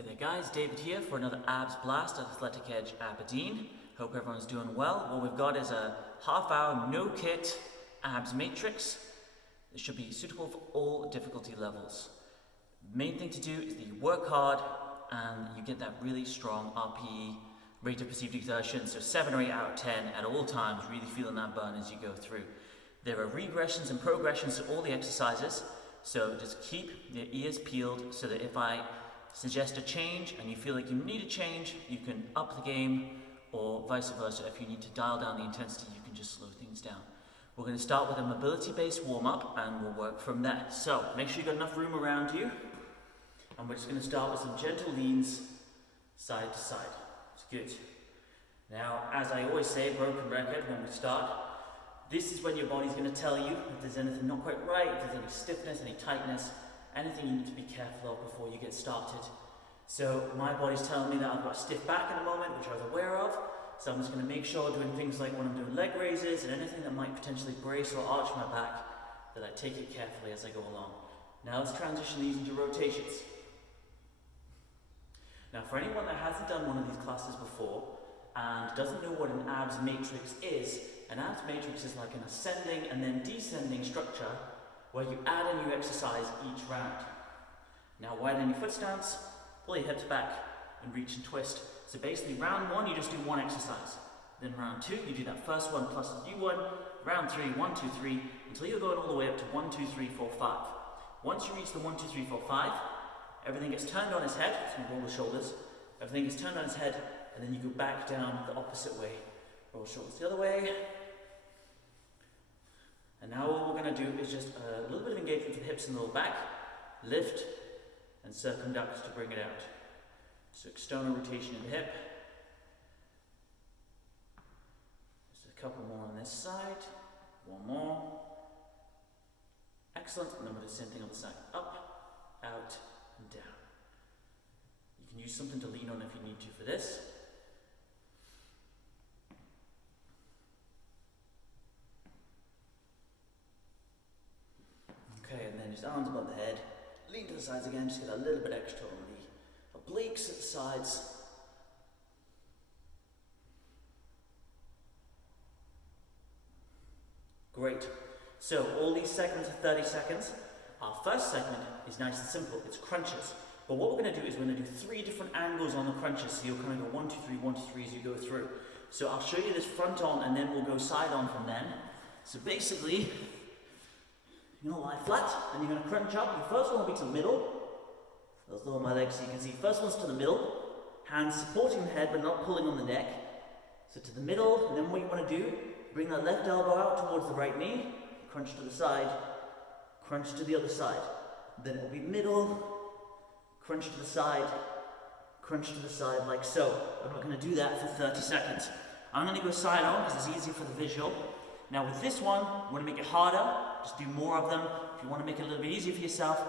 Hey there guys, David here for another abs blast at Athletic Edge Aberdeen. Hope everyone's doing well. What we've got is a half-hour no-kit abs matrix. It should be suitable for all difficulty levels. The main thing to do is that you work hard and you get that really strong RPE, rate of perceived exertion, so 7 or 8 out of 10 at all times, really feeling that burn as you go through. There are regressions and progressions to all the exercises, so just keep your ears peeled so that if I suggest a change and you feel like you need a change, you can up the game, or vice versa. If you need to dial down the intensity, you can just slow things down. We're going to start with a mobility-based warm-up and we'll work from there. So make sure you've got enough room around you, and we're just going to start with some gentle leans side to side. It's good. Now, as I always say, broken record when we start, this is when your body's going to tell you if there's anything not quite right, if there's any stiffness, any tightness, anything you need to be careful of before you get started. So my body's telling me that I've got a stiff back in the moment, which I was aware of. So I'm just going to make sure doing things like when I'm doing leg raises and anything that might potentially brace or arch my back, that I take it carefully as I go along. Now let's transition these into rotations. Now for anyone that hasn't done one of these classes before and doesn't know what an abs matrix is, an abs matrix is like an ascending and then descending structure where you add a new exercise each round. Now widen your foot stance, pull your hips back and reach and twist. So basically round 1 you just do one exercise. Then round 2 you do that first one plus a new one. Round 3, 1, 2, 3, until you're going all the way up to 1, 2, 3, 4, 5. Once you reach the 1, 2, 3, 4, 5, everything gets turned on its head, so you roll the shoulders. Everything gets turned on its head and then you go back down the opposite way. Roll the shoulders the other way. And now what we're going to do is just a little bit of engagement for the hips and the lower back, lift and circumduct to bring it out. So external rotation in the hip. Just a couple more on this side, one more. Excellent, and then we'll do the same thing on the side. Up, out, and down. You can use something to lean on if you need to for this. Okay, and then just arms above the head, lean to the sides again, just get a little bit extra on the obliques at the sides. Great. So all these segments are 30 seconds. Our first segment is nice and simple, it's crunches. But what we're going to do is we're going to do 3 different angles on the crunches, so you'll kind of go 1, 2, 3, 1, 2, 3 as you go through. So I'll show you this front on and then we'll go side on from then. So basically, you're going to lie flat, and you're going to crunch up. Your first one will be to the middle. Let's lower my legs so you can see. First one's to the middle. Hands supporting the head, but not pulling on the neck. So to the middle, and then what you want to do, bring that left elbow out towards the right knee. Crunch to the side. Crunch to the other side. Then it will be middle. Crunch to the side. Crunch to the side, like so. I'm not going to do that for 30 seconds. I'm going to go side on, because it's easier for the visual. Now with this one, we're going to make it harder, just do more of them. If you want to make it a little bit easier for yourself,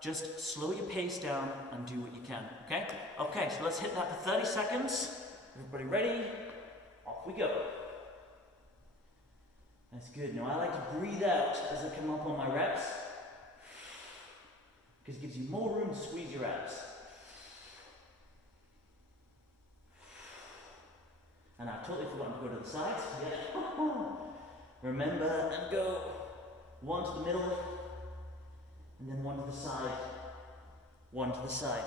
just slow your pace down and do what you can, okay? Okay, so let's hit that for 30 seconds. Everybody ready? Off we go. That's good. Now I like to breathe out as I come up on my reps, because it gives you more room to squeeze your abs. And I've totally forgotten to go to the sides. Yeah. Remember and go 1 to the middle, and then 1 to the side, 1 to the side,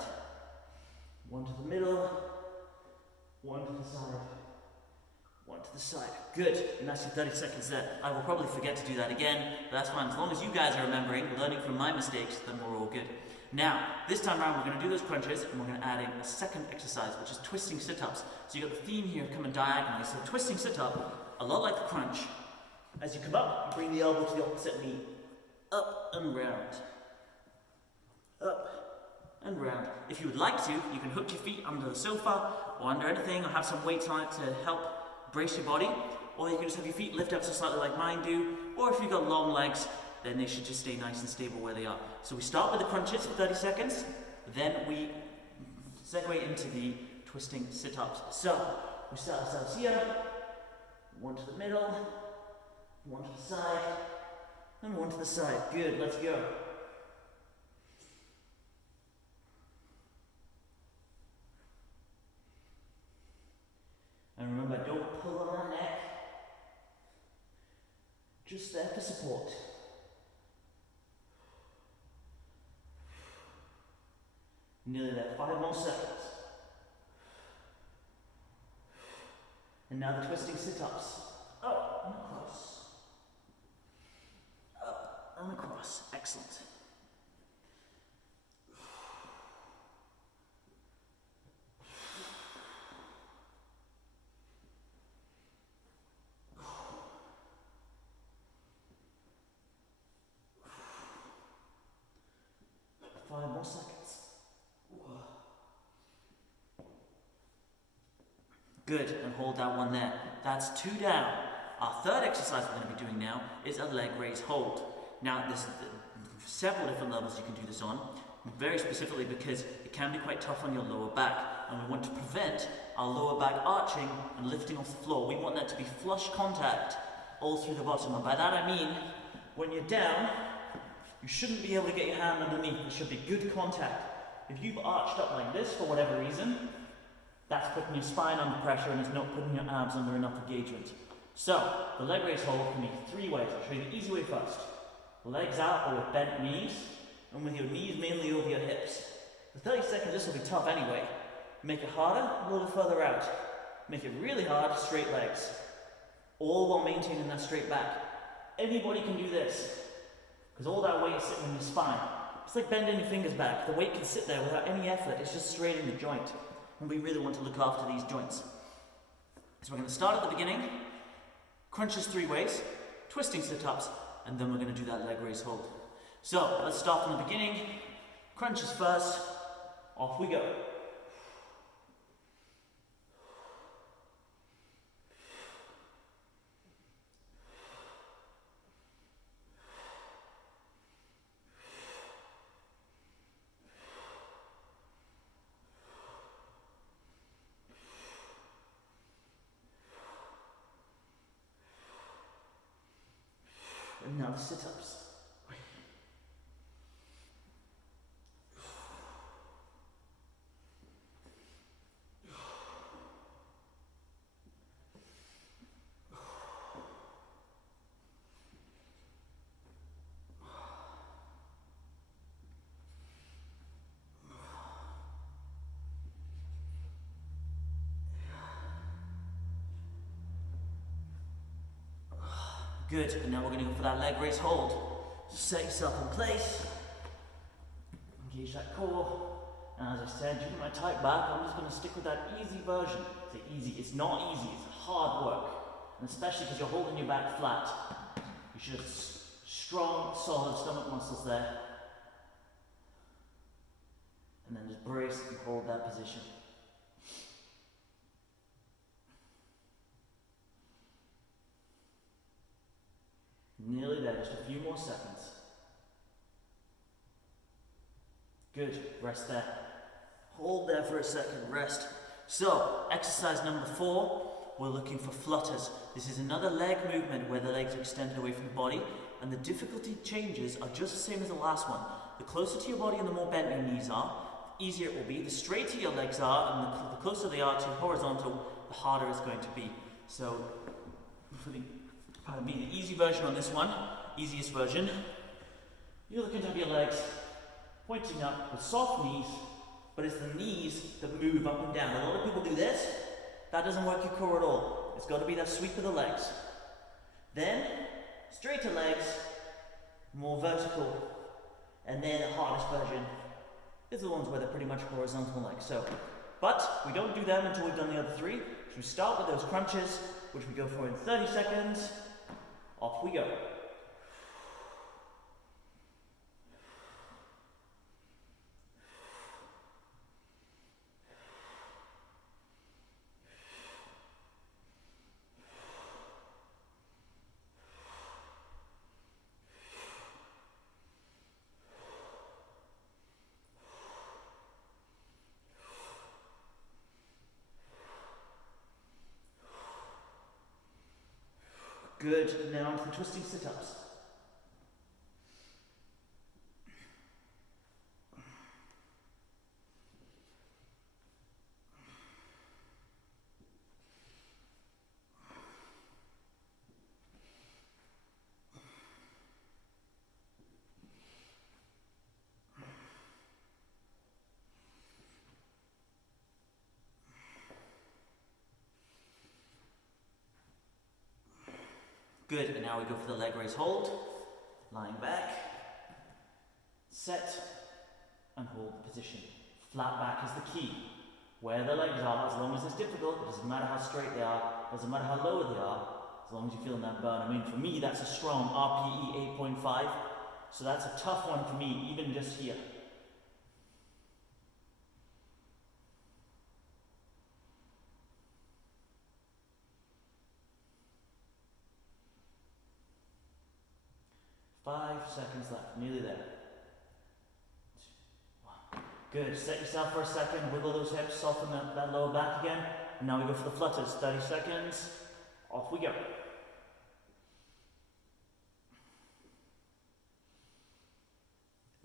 1 to the middle, 1 to the side, 1 to the side. Good, and that's your 30 seconds there. I will probably forget to do that again, but that's fine. As long as you guys are remembering, learning from my mistakes, then we're all good. Now, this time around we're going to do those crunches, and we're going to add in a second exercise, which is twisting sit-ups. So you've got the theme here coming diagonally. So twisting sit-up, a lot like the crunch. As you come up, you bring the elbow to the opposite knee. Up and round. Up and round. If you would like to, you can hook your feet under the sofa or under anything, or have some weights on it to help brace your body. Or you can just have your feet lift up so slightly like mine do. Or if you've got long legs, then they should just stay nice and stable where they are. So we start with the crunches for 30 seconds. Then we segue into the twisting sit-ups. So we start ourselves here. 1 to the middle. 1 to the side, and 1 to the side. Good, let's go. support. Nearly there, 5 more seconds. And now the twisting sit-ups. Up and across. Up and across. Excellent. Five more seconds. Good, and hold that one there. That's 2 down. Our third exercise we're going to be doing now is a leg raise hold. Now, there's several different levels you can do this on, very specifically because it can be quite tough on your lower back, and we want to prevent our lower back arching and lifting off the floor. We want that to be flush contact all through the bottom, and by that I mean, when you're down, you shouldn't be able to get your hand underneath. There should be good contact. If you've arched up like this for whatever reason, that's putting your spine under pressure and it's not putting your abs under enough engagement. So, the leg raise hold can be 3 ways. I'll show you the easy way first. Legs out or with bent knees, and with your knees mainly over your hips. For 30 seconds this will be tough anyway. Make it harder, a little further out. Make it really hard, straight legs. All while maintaining that straight back. Anybody can do this, because all that weight is sitting in your spine. It's like bending your fingers back. The weight can sit there without any effort, it's just straightening the joint. And we really want to look after these joints. So we're going to start at the beginning, crunches 3 ways, twisting sit-ups, and then we're going to do that leg raise hold. So let's start from the beginning, crunches first, off we go. And now the sit-ups. Good, and now we're going to go for that leg raise hold. So set yourself in place, engage that core, and as I said, due to my tight back, I'm just going to stick with that easy version. It's easy, it's not easy, it's hard work, and especially because you're holding your back flat. You should have strong, solid stomach muscles there, and then just brace and hold that position. Nearly there, just a few more seconds. Good, rest there. Hold there for a second, rest. So, exercise number 4, we're looking for flutters. This is another leg movement where the legs are extended away from the body, and the difficulty changes are just the same as the last one. The closer to your body and the more bent your knees are, the easier it will be. The straighter your legs are, and the closer they are to horizontal, the harder it's going to be. So, for the easy version on this one, easiest version, you're looking to have your legs pointing up with soft knees, but it's the knees that move up and down. A lot of people do this, that doesn't work your core at all. It's got to be that sweep of the legs. Then, straighter legs, more vertical, and then the hardest version is the ones where they're pretty much horizontal legs. So, but we don't do them until we've done the other 3. So we start with those crunches, which we go for in 30 seconds. Off we go. Good, now onto the twisting sit-ups. Good, and now we go for the leg raise hold. Lying back, set, and hold the position. Flat back is the key. Where the legs are, as long as it's difficult, it doesn't matter how straight they are, doesn't matter how low they are, as long as you're feeling that burn. I mean, for me, that's a strong RPE 8.5, so that's a tough one for me, even just here. Five seconds left, nearly there. 2, 1. Good, set yourself for a second, wiggle those hips, soften that lower back again. And now we go for the flutters, 30 seconds, off we go.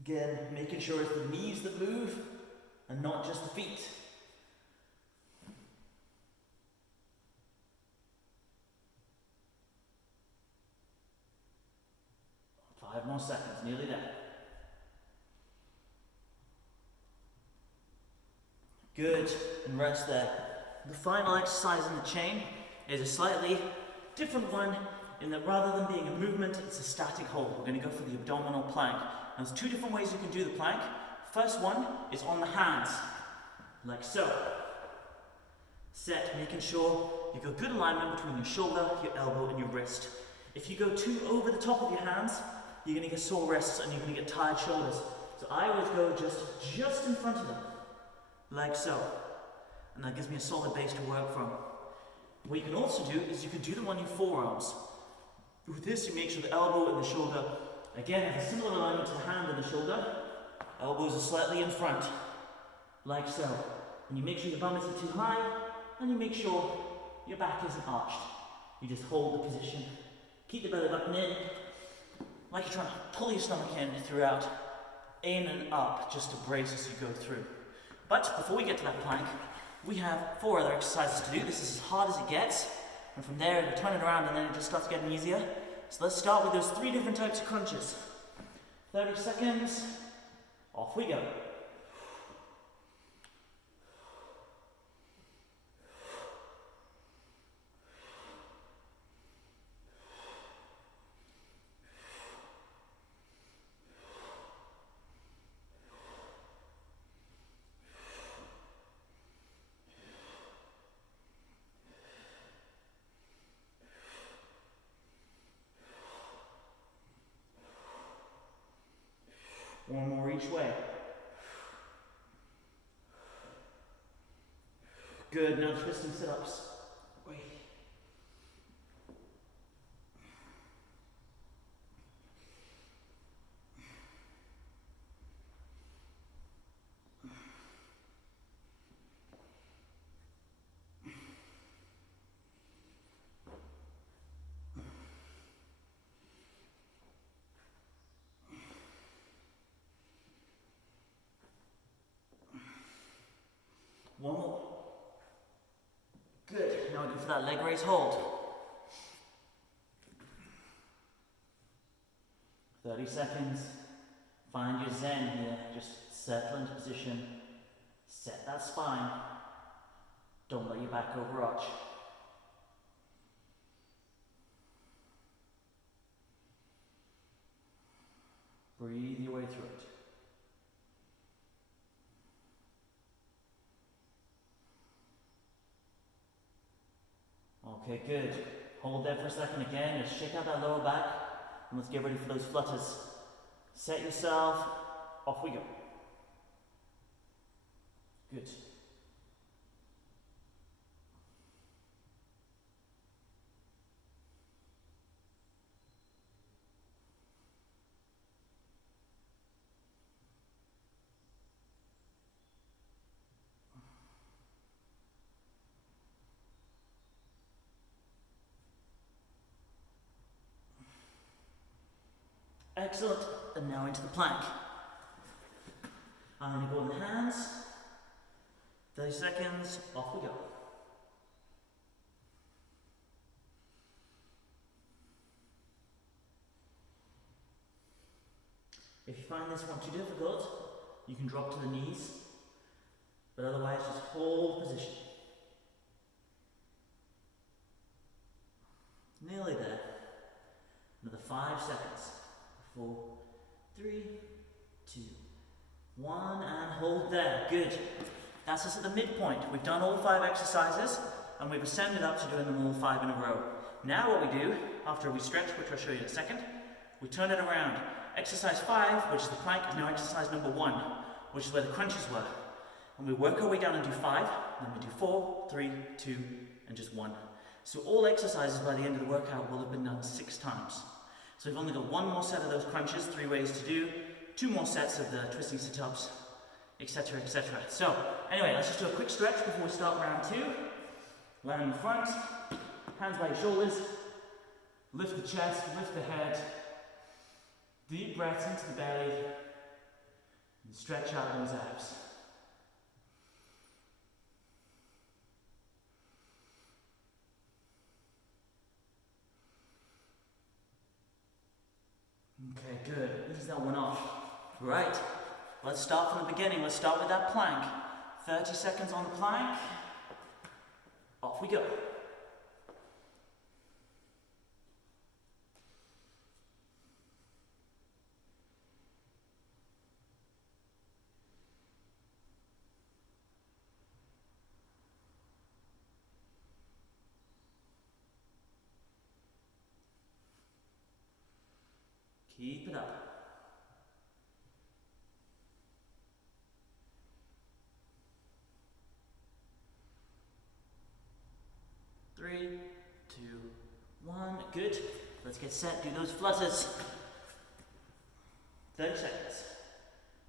Again, making sure it's the knees that move and not just the feet. 5 more seconds, nearly there. Good, and rest there. The final exercise in the chain is a slightly different one in that rather than being a movement, it's a static hold. We're going to go for the abdominal plank. Now, there's 2 different ways you can do the plank. First one is on the hands, like so. Set, making sure you've got good alignment between your shoulder, your elbow, and your wrist. If you go too over the top of your hands, you're going to get sore wrists and you're going to get tired shoulders. So I always go just in front of them, like so. And that gives me a solid base to work from. What you can also do is you can do them on your forearms. With this, you make sure the elbow and the shoulder, again, have a similar alignment to the hand and the shoulder. Elbows are slightly in front, like so. And you make sure your bum isn't too high, and you make sure your back isn't arched. You just hold the position. Keep the belly button in, like you're trying to pull your stomach in throughout, in and up, just to brace as you go through. But before we get to that plank, we have 4 other exercises to do. This is as hard as it gets, and from there we turn it around and then it just starts getting easier. So let's start with those 3 different types of crunches. 30 seconds, off we go. One more each way. Good, now twisting sit-ups. Wait. One more. Good. Now we go for that leg raise hold. 30 seconds. Find your zen here. Just settle into position. Set that spine. Don't let your back overarch. Breathe your way through it. Okay, good. Hold there for a second again. Just shake out that lower back. And let's get ready for those flutters. Set yourself. Off we go. Good. Excellent, and now into the plank. I'm going to go on the hands. 30 seconds, off we go. If you find this one too difficult, you can drop to the knees, but otherwise just hold position. Nearly there. 5 seconds. 4, 3, 2, 1, and hold there. Good. That's us at the midpoint. We've done all 5 exercises, and we've ascended up to doing them all 5 in a row. Now what we do, after we stretch, which I'll show you in a second, we turn it around. Exercise 5, which is the plank, is now exercise number 1, which is where the crunches were. And we work our way down and do 5, then we do 4, 3, 2, and just 1. So all exercises by the end of the workout will have been done 6 times. So we've only got 1 more set of those crunches, 3 ways to do, 2 more sets of the twisting sit-ups, etc, etc. So, anyway, let's just do a quick stretch before we start round 2. Land in the front, hands by your shoulders, lift the chest, lift the head, deep breaths into the belly, and stretch out those abs. Okay, good. Ease that one off. Right, let's start from the beginning. Let's start with that plank. 30 seconds on the plank. Off we go. Keep it up. Three, 2, 1. Good. Let's get set. Do those flutters. 30 seconds.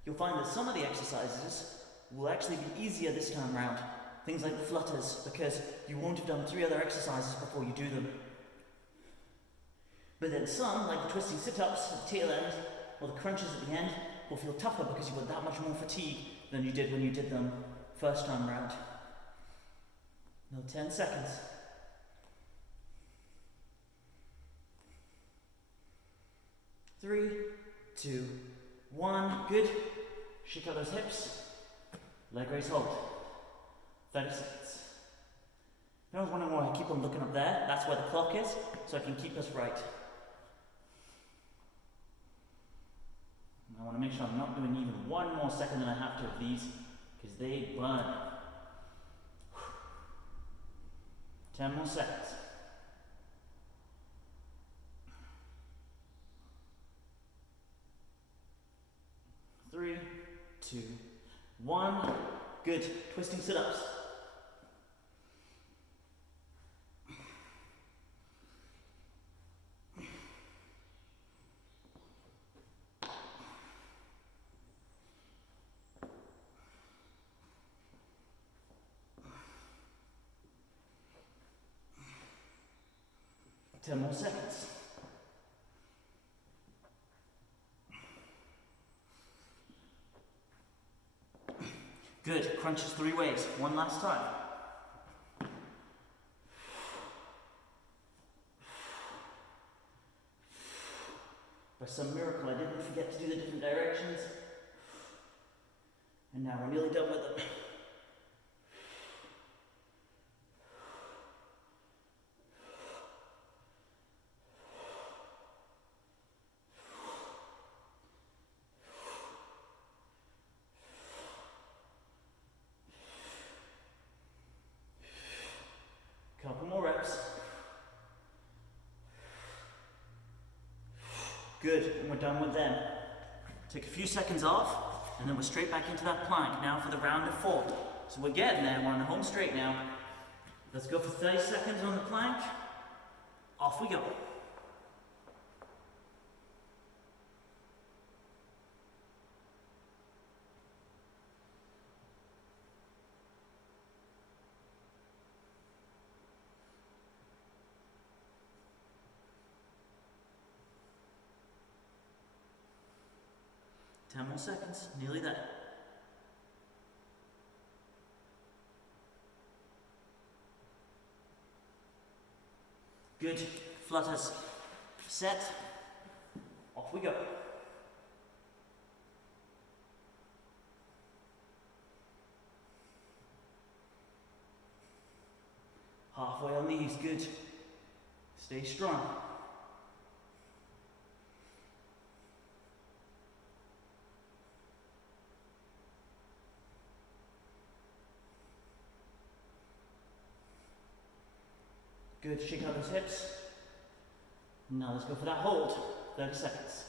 You'll find that some of the exercises will actually be easier this time around. Things like the flutters, because you won't have done 3 other exercises before you do them. But then some, like the twisting sit-ups at the tail end, or the crunches at the end, will feel tougher because you've got that much more fatigue than you did when you did them first time round. Now 10 seconds. 3, 2, 1. Good. Shake out those hips. Leg raise hold. 30 seconds. If anyone's wondering why I keep on looking up there, that's where the clock is, so I can keep us right. I want to make sure I'm not doing even 1 more second than I have to of these, because they burn. 10 more seconds. 3, 2, 1. Good. Twisting sit-ups. Ten more seconds. Good. Crunches 3 ways. 1 last time. By some miracle, I didn't forget to do the different directions. And now we're nearly done with them. Couple more reps. Good, and we're done with them. Take a few seconds off, and then we're straight back into that plank. Now for the round of 4. So we're getting there, we're on the home straight now. Let's go for 30 seconds on the plank. Off we go. Ten more seconds, nearly there. Good. Flutters. Set. Off we go. Halfway on these. Good. Stay strong. Good, shake out those hips. Now let's go for that hold, 30 seconds.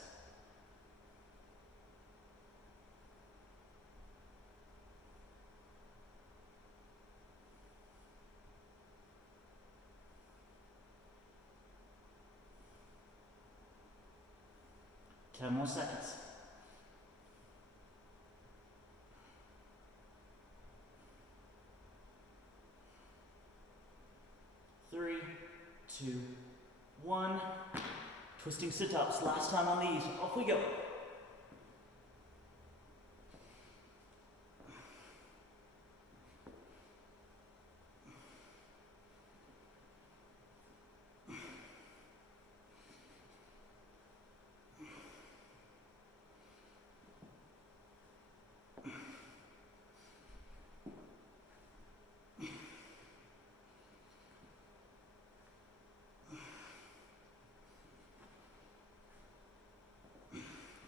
Ten more seconds. 3, 2, 1. Twisting sit-ups, last time on these. Off we go.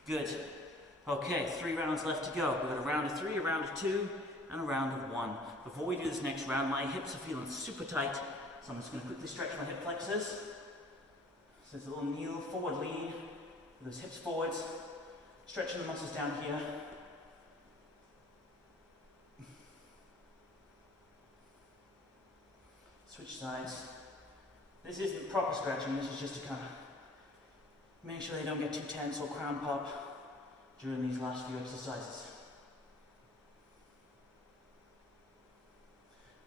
Good. Okay, 3 rounds left to go. We've got a round of 3, a round of 2, and a round of 1. Before we do this next round, my hips are feeling super tight, so I'm just going to quickly stretch my hip flexors. So it's a little kneel, forward lean, with those hips forwards, stretching the muscles down here. Switch sides. This isn't proper stretching, this is just to kind of make sure they don't get too tense or cramp up during these last few exercises.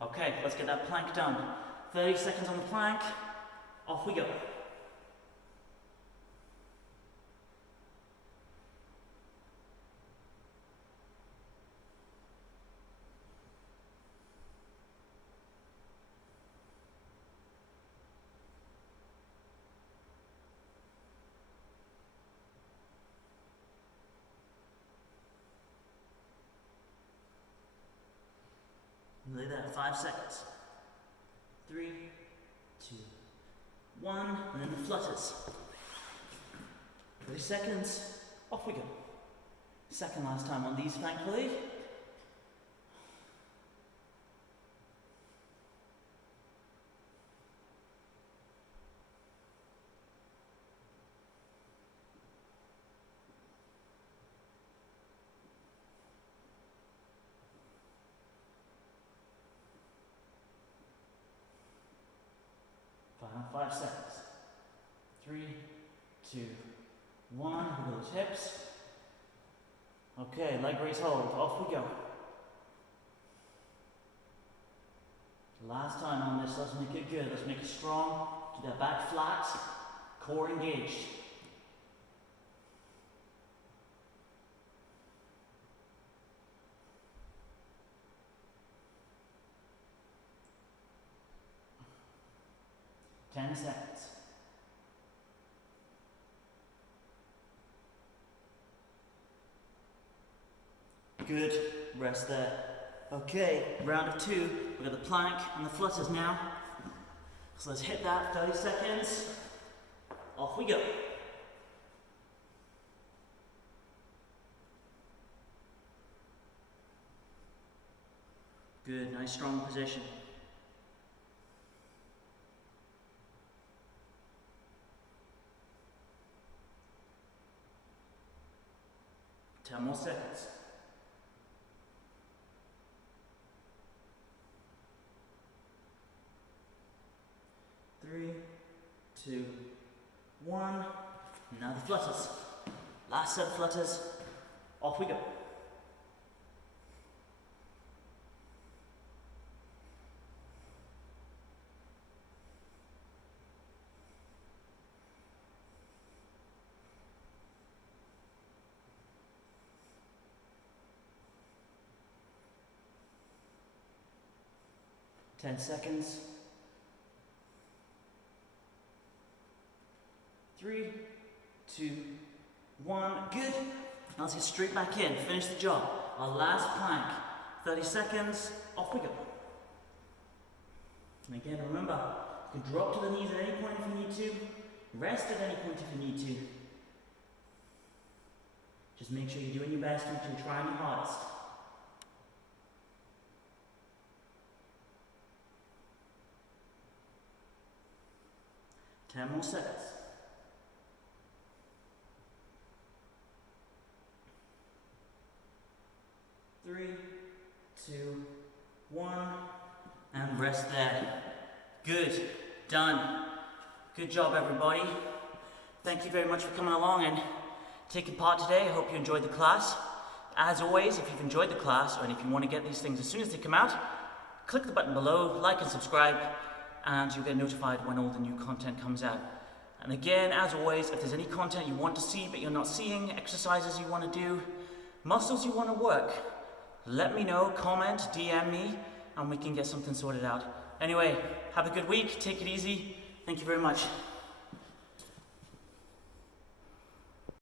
Okay, let's get that plank done. 30 seconds on the plank, off we go. Lay that at 5 seconds. 3, 2, 1, and then the flutters. 30 seconds, off we go. Second last time on these, thankfully. Final 5 seconds. 3, 2, 1. With those hips. Okay, leg raise hold. Off we go. Last time on this, let's make it good. Let's make it strong. Keep that back flat. Core engaged. Ten seconds. Good, rest there. Okay, round of 2, we've got the plank and the flutters now. So let's hit that, 30 seconds. Off we go. Good, nice strong position. Ten more seconds. 3, 2, 1. Now the flutters. Last set of flutters. Off we go. Ten seconds. 3, 2, 1. Good. Now let's get straight back in. Finish the job. Our last plank. 30 seconds. Off we go. And again, remember, you can drop to the knees at any point if you need to. Rest at any point if you need to. Just make sure you're doing your best and you're trying your hardest. 10 more seconds. 3, 2, 1, and rest there. Good, done. Good job, everybody. Thank you very much for coming along and taking part today. I hope you enjoyed the class. As always, if you've enjoyed the class, and if you want to get these things as soon as they come out, click the button below, like and subscribe, and you'll get notified when all the new content comes out. And again, as always, if there's any content you want to see but you're not seeing, exercises you want to do, muscles you want to work, let me know, comment, DM me, and we can get something sorted out. Anyway, have a good week, take it easy. Thank you very much.